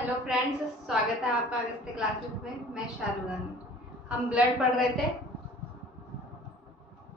Hello friends, स्वागत है आपका अगस्त्य क्लासेस में। मैं शाहरुरानी। हम ब्लड पढ़ रहे थे,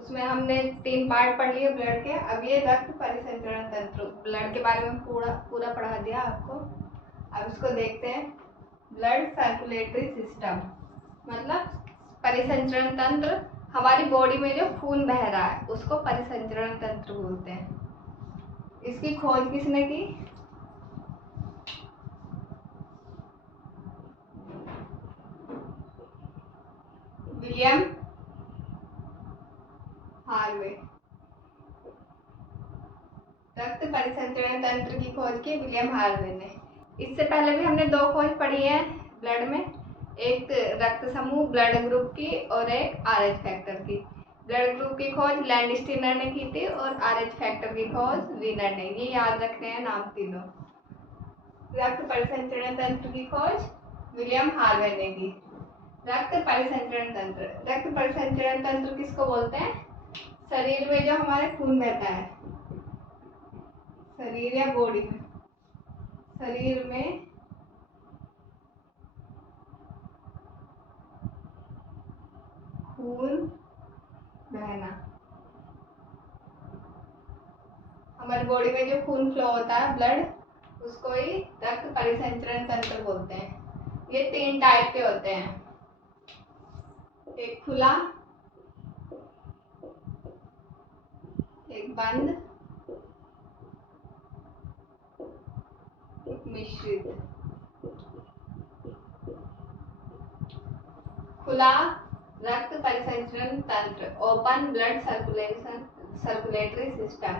उसमें हमने 3 पार्ट पढ़ लिए ब्लड के। अब ये रक्त परिसंचरण तंत्र, ब्लड के बारे में पूरा पढ़ा दिया आपको। अब इसको देखते हैं। ब्लड सर्कुलेटरी सिस्टम मतलब परिसंचरण तंत्र। हमारी बॉडी में जो खून बह रहा है उसको परिसंचरण तंत्र बोलते हैं। इसकी खोज किसने की? William Harvey. रक्त परिसंचरण तंत्र की खोज की विलियम हार्वे ने। इससे पहले भी हमने 2 खोज पढ़ी है ब्लड में, एक रक्त समूह ब्लड ग्रुप की और एक आरएच फैक्टर की। ब्लड ग्रुप की खोज लैंडस्टीनर ने की थी और आरएच फैक्टर की खोज वीनर ने। ये याद रखने हैं नाम तीनों। रक्त परिसंचरण तंत्र की खोज विलियम हार्वे ने की। रक्त परिसंचरण तंत्र, रक्त परिसंचरण तंत्र किसको बोलते हैं? शरीर में जो हमारे खून बहता है, शरीर या बॉडी में, शरीर में खून बहना। हमारी बॉडी में जो खून फ्लो होता है, ब्लड, उसको ही रक्त परिसंचरण तंत्र बोलते हैं। ये 3 टाइप के होते हैं, एक खुला, एक बंद, एक मिश्रित। खुला रक्त परिसंचरण तंत्र, ओपन ब्लड सर्कुलेटरी सिस्टम।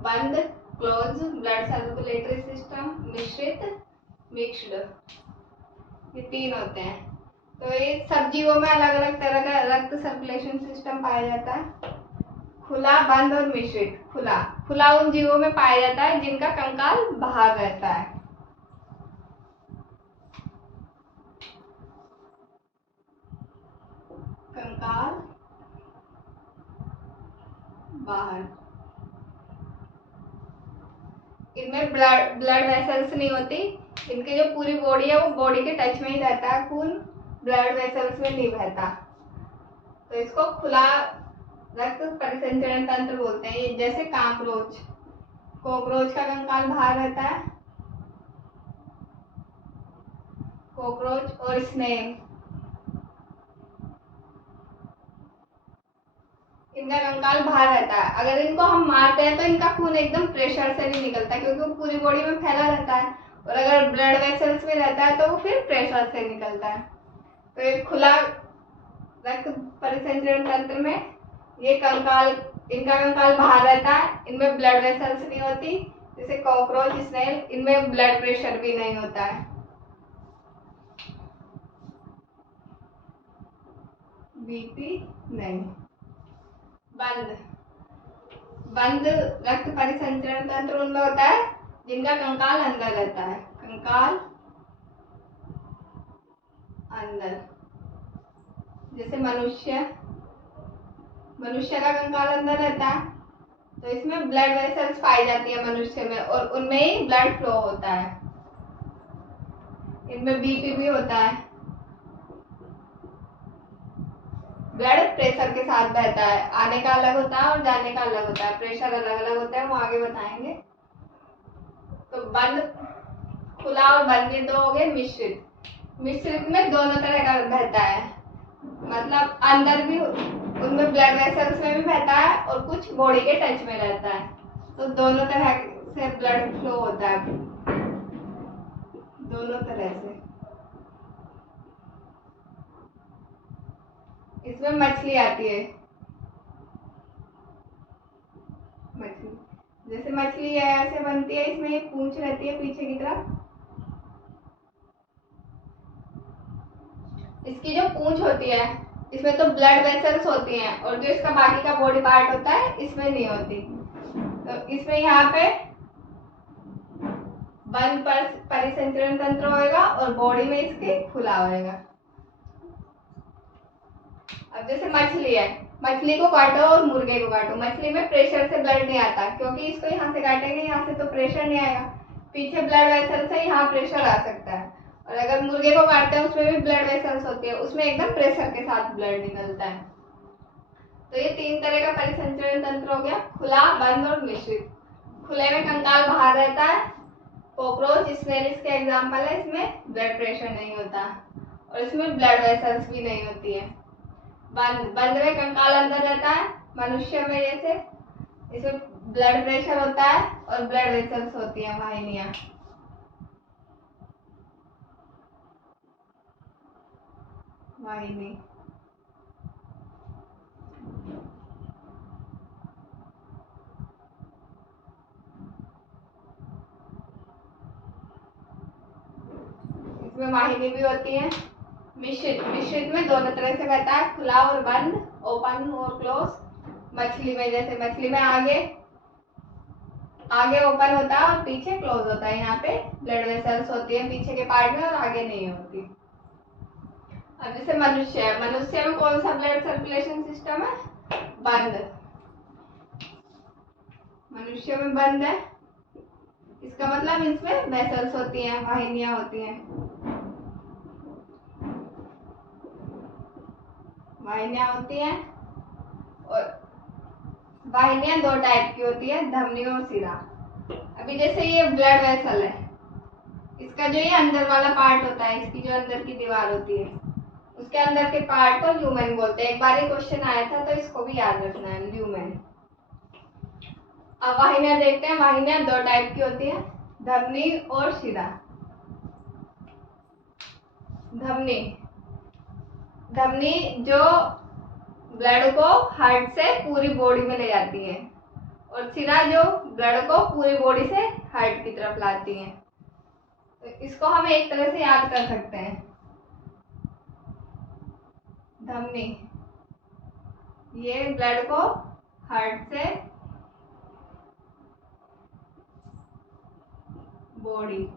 बंद क्लोज ब्लड सर्कुलेटरी सिस्टम। मिश्रित मिक्स्ड। ये 3 होते हैं। तो ये सब जीवों में अलग अलग तरह का रक्त सर्कुलेशन सिस्टम पाया जाता है। खुला, बंद और मिश्रित। खुला उन जीवों में पाया जाता है जिनका कंकाल बाहर रहता है। कंकाल बाहर। इनमें ब्लड वेसल्स नहीं होती। इनकी जो पूरी बॉडी है वो बॉडी के टच में ही रहता है, खून ब्लड वेसल्स में नहीं बहता। तो इसको खुला रक्त परिसंचरण तंत्र बोलते हैं। ये जैसे कॉकरोच का कंकाल बाहर रहता है। कॉकरोच और स्नेल, इनका कंकाल बाहर रहता है। अगर इनको हम मारते हैं तो इनका खून एकदम प्रेशर से नहीं निकलता, क्योंकि वो पूरी बॉडी में फैला रहता है। और अगर ब्लड वेसल्स में रहता है तो वो फिर प्रेशर से निकलता है। तो एक खुला रक्त परिसंचरण तंत्र में इनका कंकाल बाहर रहता है। इनमें ब्लड वेसल्स नहीं होती, जैसे कॉकरोच, स्नेल, इनमें ब्लड प्रेशर भी नहीं होता है। बीपी नहीं। बंद रक्त परिसंचरण तंत्र उनमें होता है जिनका कंकाल अंदर रहता है। कंकाल अंदर, जैसे मनुष्य का कंकाल अंदर रहता है, तो इसमें ब्लड वेसल्स पाई जाती है मनुष्य में, और उनमें ही ब्लड फ्लो होता है। इनमें बीपी भी होता है। ब्लड प्रेशर के साथ बहता है। आने का अलग होता है और जाने का अलग होता है। प्रेशर अलग अलग होता है, वो आगे बताएंगे। तो बंद, खुला और बंद ये 2 हो गए। मिश्रित में दोनों तरह का बहता है, मतलब अंदर भी, उनमें ब्लड वेसल्स में भी बहता है और कुछ बॉडी के टच में रहता है। तो दोनों तरह से ब्लड फ्लो होता है, दोनों तरह से। इसमें मछली आती है। मछली, जैसे मछली है ऐसे बनती है, इसमें एक पूंछ रहती है पीछे की तरफ। इसकी जो पूंछ होती है, इसमें तो ब्लड वेसल्स होती हैं, और जो इसका बाकी का बॉडी पार्ट होता है इसमें नहीं होती। तो इसमें यहाँ पे बंद परिसंचरण तंत्र होएगा और बॉडी में इसके खुला होएगा। अब जैसे मछली है, मछली को काटो और मुर्गे को काटो। मछली में प्रेशर से ब्लड नहीं आता, क्योंकि इसको यहाँ से काटेंगे, यहाँ से तो प्रेशर नहीं आएगा। पीछे ब्लड वेसल से यहाँ प्रेशर आ सकता है। जब मुर्गे को काटते हैं उसमें भी ब्लड वेसल्स होती है, उसमें एकदम प्रेशर के साथ ब्लड निकलता है। तो ये 3 तरह का परिसंचरण तंत्र हो गया, खुला, बंद और मिश्रित। खुले में कंकाल बाहर रहता है, कॉकरोच, स्नेल इसके एग्जाम्पल है, इसमें ब्लड प्रेशर नहीं होता और इसमें ब्लड वेसल्स भी नहीं होती है। बंद में कंकाल अंदर रहता है, मनुष्य में जैसे इसमें ब्लड प्रेशर होता है और ब्लड वेसल्स होती है, वाहिनियां। वाहिनी इसमें वाहिनी भी होती है। मिश्रित में दोनों तरह से बहता है, खुला और बंद, ओपन और क्लोज। मछली में जैसे मछली में आगे ओपन होता है और पीछे क्लोज होता है, यहाँ पे ब्लड वेसल्स होती है पीछे के पार्ट में और आगे नहीं होती। अब जैसे मनुष्य में कौन सा ब्लड सर्कुलेशन सिस्टम है? बंद। मनुष्य में बंद है, इसका मतलब इसमें वेसल्स होती हैं, वाहिनियां होती हैं। वाहिनियां होती हैं और वाहिनियां 2 टाइप की होती है, धमनी और सिरा। अभी जैसे ये ब्लड वेसल है, इसका जो ये अंदर वाला पार्ट होता है, इसकी जो अंदर की दीवार होती है, उसके अंदर के पार्ट को ल्यूमेन बोलते हैं। एक बार ये क्वेश्चन आया था तो इसको भी याद रखना है, ल्यूमेन। अब वाहिनियां देखते हैं। वाहिनियां 2 टाइप की होती है, धमनी और शिरा। धमनी जो ब्लड को हार्ट से पूरी बॉडी में ले जाती है और शिरा जो ब्लड को पूरी बॉडी से हार्ट की तरफ लाती है। तो इसको हम एक तरह से याद कर सकते हैं। धमनी ये ब्लड को हार्ट से बॉडी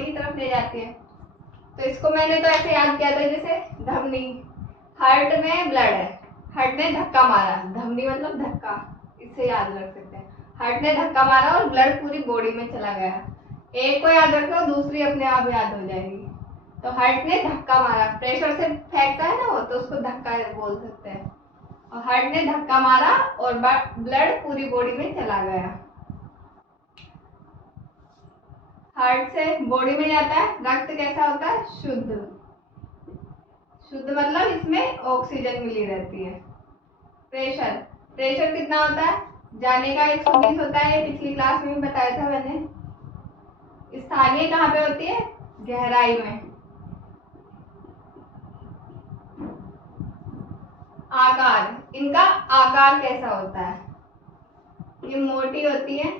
की तरफ ले जाती है। तो इसको मैंने तो ऐसे याद किया था, जैसे धमनी, हार्ट में ब्लड है, हार्ट ने धक्का मारा, धमनी मतलब धक्का, इससे याद रख सकते हैं। हार्ट ने धक्का मारा और ब्लड पूरी बॉडी में चला गया। एक को याद रखो, दूसरी अपने आप याद हो जाएगी। तो हार्ट ने धक्का मारा, प्रेशर से फेंकता है ना वो, तो उसको धक्का बोल सकते हैं। और हार्ट ने धक्का मारा और ब्लड पूरी बॉडी में चला गया। हार्ट से बॉडी में जाता है, रक्त कैसा होता है? शुद्ध मतलब इसमें ऑक्सीजन मिली रहती है। प्रेशर कितना होता है? जाने का 120 होता है, ये पिछली क्लास में भी बताया था मैंने। स्थानीय कहाँ पे होती है? गहराई में। आकार, इनका आकार कैसा होता है? ये मोटी होती है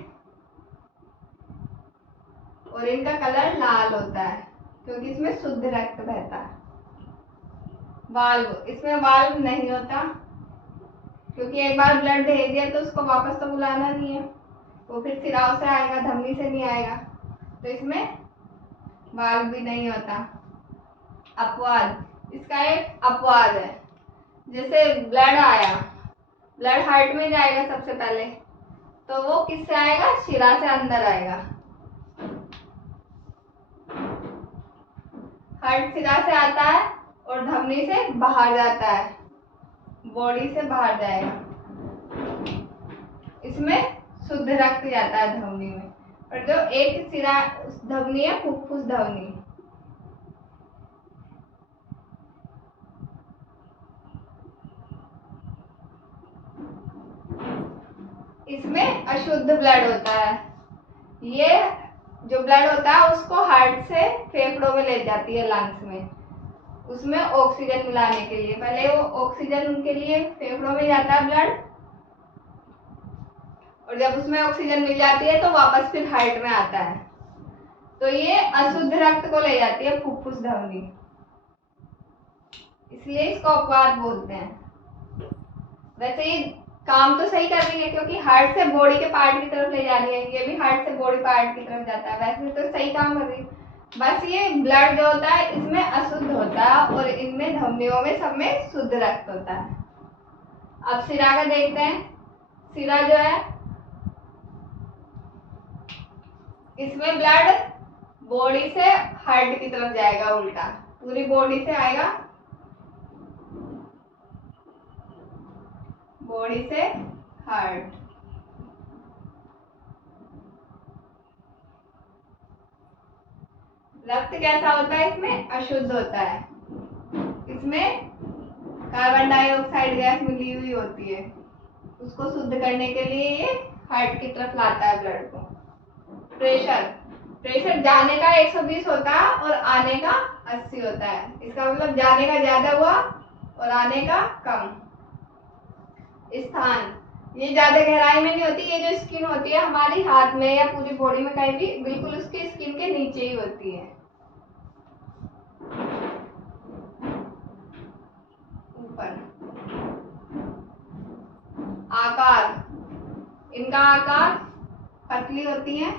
और इनका कलर लाल होता है क्योंकि इसमें शुद्ध रक्त बहता है। वाल्व, इसमें वाल्व नहीं होता क्योंकि एक बार ब्लड भेज दिया तो उसको वापस तो बुलाना नहीं है, वो फिर सिराओं से आएगा, धमनी से नहीं आएगा, तो इसमें वाल्व भी नहीं होता। अपवाद, इसका एक अपवाद है, जैसे ब्लड आया, ब्लड हार्ट में जाएगा सबसे पहले, तो वो किससे आएगा? शिरा से अंदर आएगा। हार्ट शिरा से आता है और धमनी से बाहर जाता है, बॉडी से बाहर जाएगा। इसमें शुद्ध रक्त जाता है धमनी में। और जो एक शिरा धमनी है, फुफ्फुस धमनी, इसमें अशुद्ध ब्लड होता है। ये जो ब्लड होता है उसको हार्ट से फेफड़ों में ले जाती है, लंग्स में, उसमें ऑक्सीजन मिलाने के लिए। पहले वो ऑक्सीजन उनके लिए फेफड़ों में जाता है ब्लड, और जब उसमें ऑक्सीजन मिल जाती है तो वापस फिर हार्ट में आता है। तो ये अशुद्ध रक्त को ले जाती है फुफ्फुस धमनी, इसलिए इसको अपवाद बोलते हैं। वैसे ये काम तो सही कर रही है क्योंकि हार्ट से बॉडी के पार्ट की तरफ ले जा रही है, ये भी हार्ट से बॉडी पार्ट की तरफ जाता है, वैसे तो सही काम कर रही है। बस ये ब्लड जो होता है इसमें अशुद्ध होता है और इनमें धमनियों में सब में शुद्ध रक्त होता है। अब सिरा का देखते हैं। सिरा जो है, इसमें ब्लड बॉडी से हार्ट की तरफ जाएगा उल्टा, पूरी बॉडी से आएगा, बॉडी से हार्ट। रक्त कैसा होता है? इसमें अशुद्ध होता है, इसमें कार्बन डाइऑक्साइड गैस मिली हुई होती है, उसको शुद्ध करने के लिए ये हार्ट की तरफ लाता है ब्लड को। प्रेशर जाने का 120 होता है और आने का 80 होता है, इसका मतलब जाने का ज्यादा हुआ और आने का कम। स्थान, ये ज्यादा गहराई में नहीं होती, ये जो स्किन होती है हमारी हाथ में या पूरी बॉडी में कहीं भी, बिल्कुल उसकी स्किन के नीचे ही होती है। ऊपर। आकार, इनका आकार पतली होती है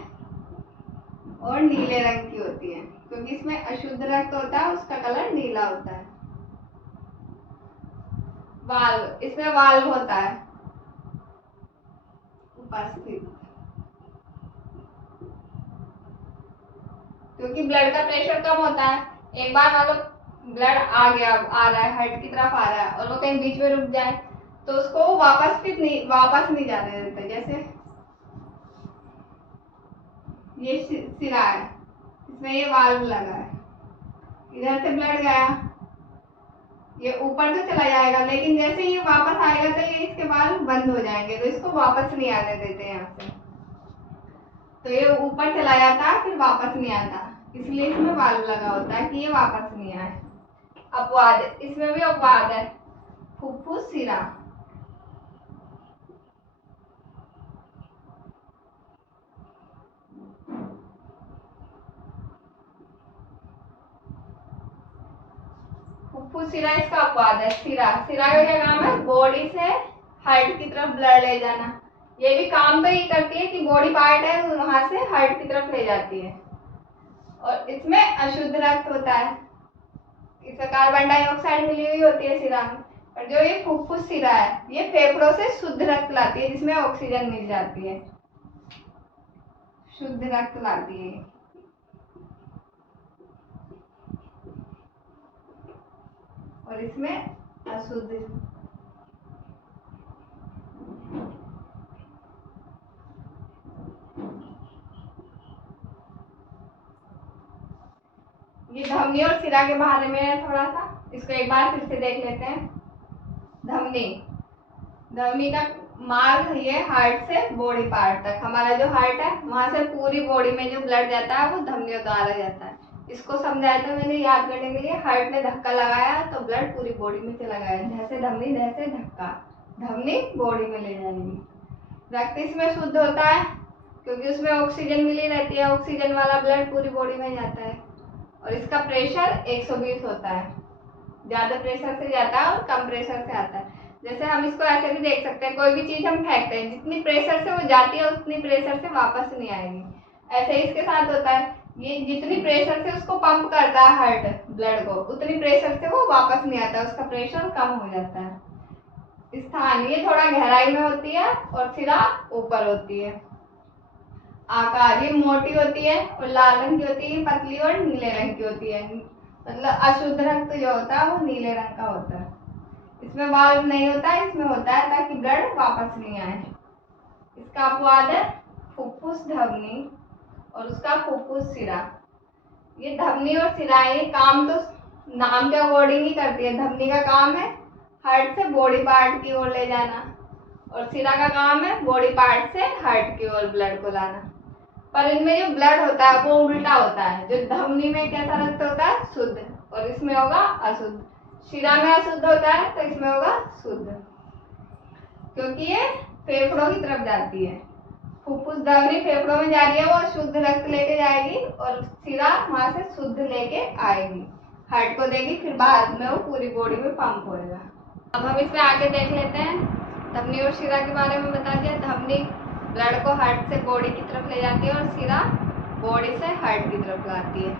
और नीले रंग की होती है, क्योंकि इसमें अशुद्ध रक्त होता है, उसका कलर नीला होता है। वाल्व, इसमें वाल्व होता है उपस्थित, क्योंकि ब्लड का प्रेशर कम होता है। एक बार मान लो ब्लड आ रहा है, हार्ट की तरफ आ रहा है और वो कहीं बीच में रुक जाए तो उसको वापस नहीं जाने देते। जैसे ये सिरा है, इसमें ये वाल्व लगा है, इधर से ब्लड गया, ये ऊपर तो चला जाएगा, लेकिन जैसे ये वापस आएगा तो ये इसके वाल्व बंद हो जाएंगे, तो इसको वापस नहीं आने देते यहाँ से, तो ये ऊपर चला जाता है फिर वापस नहीं आता, इसलिए इसमें वाल्व लगा होता है कि ये वापस नहीं आए। अपवाद, इसमें भी अपवाद है, फुफ्फुस सिरा। फुफ्फुस सिरा इसका अपवाद है। सिरा का क्या काम है? बॉडी से हार्ट की तरफ ब्लड ले जाना। ये भी काम तो ये करती है कि बॉडी पार्ट है वहां से हार्ट की तरफ ले जाती है, और इसमें अशुद्ध रक्त होता है, इसमें कार्बन डाइऑक्साइड मिली हुई होती है सिरा में। और जो ये फुफ्फुस सिरा है ये फेफड़ों से शुद्ध रक्त लाती है, जिसमें ऑक्सीजन मिल जाती है, शुद्ध रक्त लाती है। और इसमें अशुद्ध। ये धमनी और सिरा के बारे में है थोड़ा सा, इसको एक बार फिर से देख लेते हैं। धमनी का मार्ग ये हार्ट से बॉडी पार्ट तक, हमारा जो हार्ट है वहां से पूरी बॉडी में जो ब्लड जाता है वो धमनियों द्वारा जाता है। इसको समझाया था मैंने याद करने के लिए, हार्ट ने धक्का लगाया तो ब्लड पूरी बॉडी में चला गया, जैसे धमनी जैसे धक्का, धमनी बॉडी में ले जाएगी। रक्त इसमें शुद्ध होता है क्योंकि उसमें ऑक्सीजन मिली रहती है, ऑक्सीजन वाला ब्लड पूरी बॉडी में जाता है। और इसका प्रेशर 120 होता है, ज्यादा प्रेशर से जाता है और कम प्रेशर से आता है। जैसे हम इसको ऐसे भी देख सकते हैं, कोई भी चीज हम फेंकते हैं, जितनी प्रेशर से वो जाती है उतनी प्रेशर से वापस नहीं आएगी। ऐसे ही इसके साथ होता है, ये जितनी प्रेशर से उसको पंप करता है हार्ट ब्लड को, उतनी प्रेशर से वो वापस नहीं आता, उसका प्रेशर कम हो जाता है। स्थान, ये थोड़ा गहराई में होती है और सिरा ऊपर होती है। आकार, ये मोटी होती है और लाल रंग की होती है, पतली और नीले रंग की होती है, मतलब अशुद्ध रक्त जो होता है वो नीले रंग का होता है। इसमें वाल्व नहीं होता है, इसमें होता है ताकि ब्लड वापस नहीं आए। इसका अपवाद है फुफ्फुस धमनी और उसका फुफ्फुस सिरा। ये धमनी और सिरा ये काम तो नाम के अकॉर्डिंग ही करती है। धमनी का काम है हार्ट से बॉडी पार्ट की ओर ले जाना और सिरा का काम है बॉडी पार्ट से हार्ट की ओर ब्लड को लाना। पर इनमें जो ब्लड होता है वो उल्टा होता है, जो धमनी में कैसा रक्त होता है? शुद्ध, और इसमें होगा अशुद्ध। शिरा में अशुद्ध होता है तो इसमें होगा शुद्ध, क्योंकि ये फेफड़ों की तरफ जाती है। फुफ्फुस धमनी फेफड़ों में जा रही है, वो शुद्ध रक्त लेके जाएगी और शिरा वहां से शुद्ध लेके आएगी, हार्ट को देगी, फिर बाद में वो पूरी बॉडी में पंप होएगा। अब हम इसमें आगे देख लेते हैं, धमनी और शिरा के बारे में बता दिया। धमनी ब्लड को हार्ट से बॉडी की तरफ ले जाती है और शिरा बॉडी से हार्ट की तरफ लाती है।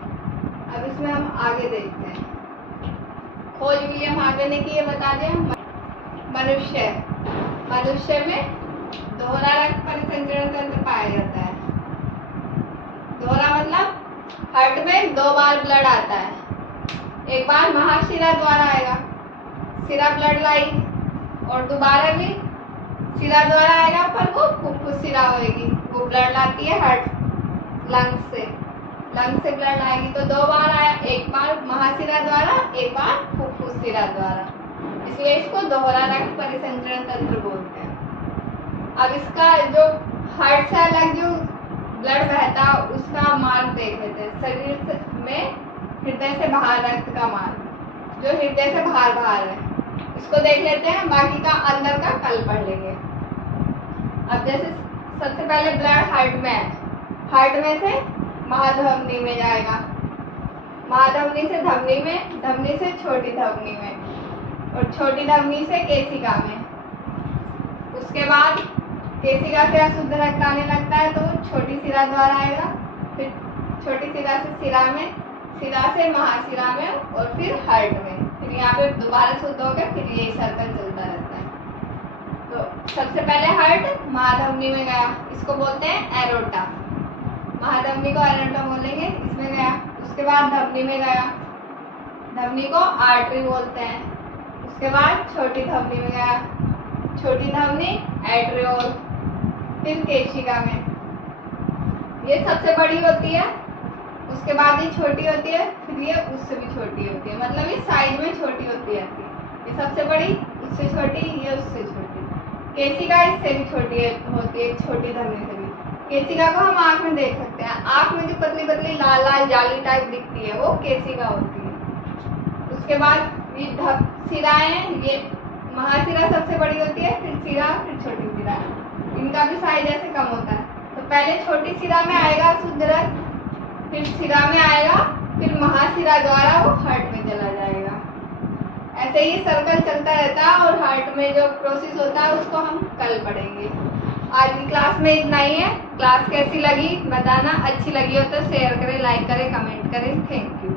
अब इसमें हम आगे देखते हैं, खोज विलियम हार्वे ने की, ये बता दें। मनुष्य में दोहरा रक्त परिसंचरण तंत्र पाया जाता है। दोहरा मतलब हार्ट में 2 बार ब्लड आता है। एक बार महाशिरा द्वारा आएगा, शिरा ब्लड लाइन, और दोबारा भी शिरा द्वारा आएगा पर वो फुफ्फुस शिरा होगी, वो ब्लड लाती है हार्ट लंग्स से ब्लड आएगी। तो 2 बार आया, एक बार महाशिरा द्वारा, एक बार फुफ्फुस शिरा द्वारा, इसलिए इसको दोहरा रक्त परिसंचरण तंत्र बोलते हैं। अब इसका जो हार्ट से अलग जो ब्लड बहता उसका मार्ग देख लेते हैं। शरीर में हृदय से बाहर रक्त का मार्ग, जो हृदय से बाहर है, इसको देख लेते हैं, बाकी का अंदर का कल पढ़ लेंगे। अब जैसे सबसे पहले ब्लड हार्ट में है, हार्ट में से महाधमनी में जाएगा, महाधमनी से धमनी में, धमनी से छोटी धमनी में, और छोटी धमनी से केशिका में। उसके बाद केशिका से अशुद्ध रक्त आने लगता है तो छोटी शिरा द्वारा आएगा, फिर छोटी शिरा से शिरा में, शिरा से महाशिरा में, और फिर हार्ट में, फिर यहाँ पे दोबारा शुद्ध हो गया, फिर यही सर्कल चलता रहता है। तो सबसे पहले हार्ट महाधमनी में गया, इसको बोलते हैं एरोटा, महाधमनी को एरोटा बोलेंगे, इसमें गया। उसके बाद धमनी में गया, धमनी को आर्टरी बोलते हैं। उसके बाद छोटी धमनी में गया, छोटी धमनी एट्रियोल, फिर केशिका में, ये सबसे बड़ी होती है। उसके बाद ये छोटी होती है, फिर ये उससे भी छोटी होती है, मतलब ये साइज में छोटी होती है। ये सबसे बड़ी, उससे छोटी, ये उससे छोटी। केशिका इससे भी छोटी होती है, छोटी धमनी से भी। केशिका को हम आँख में देख सकते हैं, आँख में जो पतली पतली लाल लाल जाली टाइप दिखती है वो केशिका होती है। उसके बाद ये शिराएं, ये महाशिरा सबसे बड़ी होती है, फिर शिरा, फिर छोटी शिरा, इनका भी साइज ऐसे कम होता है। तो पहले छोटी शिरा में आएगा शुद्ध रक्त, फिर शिरा में आएगा, फिर महाशिरा द्वारा वो हार्ट में चला जाएगा। ऐसे ही सर्कल चलता रहता है, और हार्ट में जो प्रोसेस होता है उसको हम कल पढ़ेंगे। आज की क्लास में इतना ही है। क्लास कैसी लगी बताना, अच्छी लगी हो तो शेयर करें, लाइक करें, कमेंट करें। Thank you.